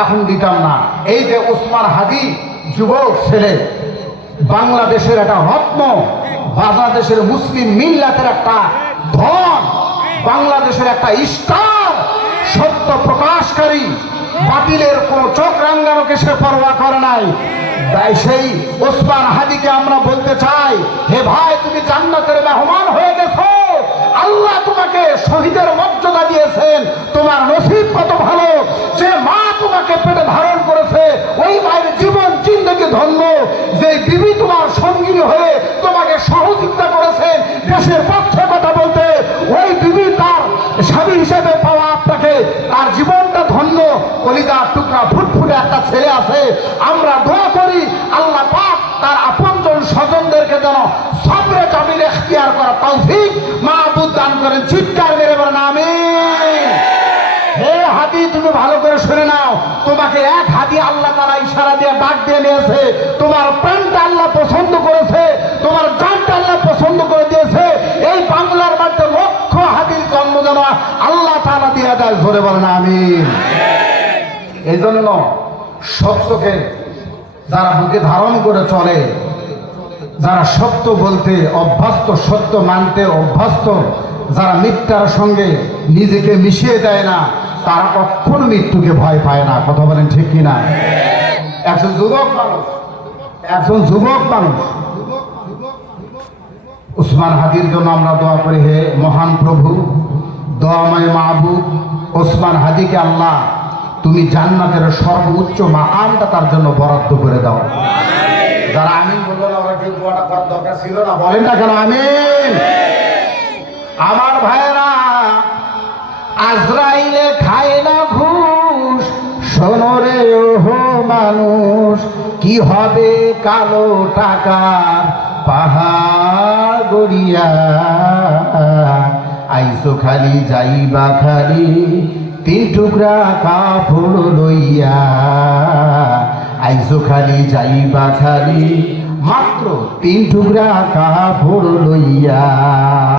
এখন দিতাম না। এই যে ওসমান হাদি যুবক ছেলে, বাংলাদেশের একটা রত্ন, বাংলাদেশের মুসলিম মিল্লাতের একটা ধন, বাংলাদেশের একটা স্টার, সত্য প্রকাশকারী, বাতিলের কোনো চোখ রাঙ্গানোকে সে পরোয়া করে নাই। তাই সেই ওসমান হাদিকে আমরা বলতে চাই, হে ভাই, তুমি জান্নাতের মেহমান হয়ে গেছো। আল্লাহ তোমাকে শহীদের মর্যাদা দিয়েছেন। তোমার নসিব কত ভালো, যে মা তোমাকে পেটে ধারণ করেছে ওই মায়ের জীবন জিন্দেগি ধন্য। যে বিবি তোমার সঙ্গিনী হয়ে তোমাকে সহযোগিতা করেছেন দেশের পক্ষে কথা বলতে, ওই বিবি তার স্বামী হিসেবে পাওয়া আপনাকে, তার জীবনটা ধন্য। কলিজার টুকরা ফুটফুটে একটা ছেলে আছে। আমরা দোয়া করি আল্লাহ পাক তার আপনজন স্বজনদেরকে যেন সবরে জামিল ইখতিয়ার করা তৌফিক মাহবুব দান করেন। চিৎকার মেরে বলেন আমিন। হে হাদি, তুমি ভালো করে শুনে নাও, তোমাকে এক হাদি আল্লাহ তাআলা ইশারা দিয়ে ডাক দিয়ে নিয়েছে। তোমার প্রাণটা আল্লাহ পছন্দ করেছে, তোমার জানটা আল্লাহ পছন্দ করে দিয়েছে। এই বাংলার মধ্যে লক্ষ হাদির জন্ম যেন আল্লাহ তাআলা দিয়ে দেয়। জোরে বলেন আমিন। এই জন্য সত্যকে যারা বুকে ধারণ করে চলে, যারা সত্য বলতে অভ্যস্ত, সত্য মানতে অভ্যস্ত, যারা মিথ্যার সঙ্গে নিজেকে মিশিয়ে দেয় না, তারা কখনো মৃত্যুকে ভয় পায় না। কথা বলেন ঠিক কিনা? একজন যুবক মানুষ ওসমান হাদির জন্য আমরা দোয়া করি, হে মহান প্রভু, দয়াময় মাহবুব, ওসমান হাদিকে আল্লাহ তুমি জান্নাতের সর্বোচ্চ মাকামটা তার জন্য বরাদ্দ করে দাও। যারা আমিন বললো না, ওরা কেউ দোয়াটা করার দরকার ছিল না? বলেন না কেন আমিন? আমার ভাইরা, আজরাইলে খায় না ঘুষ, শোনো রে ওহো মানুষ, কি হবে কালো টাকার পাহাড় গড়িয়া, আইসো খালি যাইবা খালি 3 টুকরা কাপড় লইয়া, আইসো খালি যাইবা খালি মাত্র 3 টুকরা কাপড় লইয়া।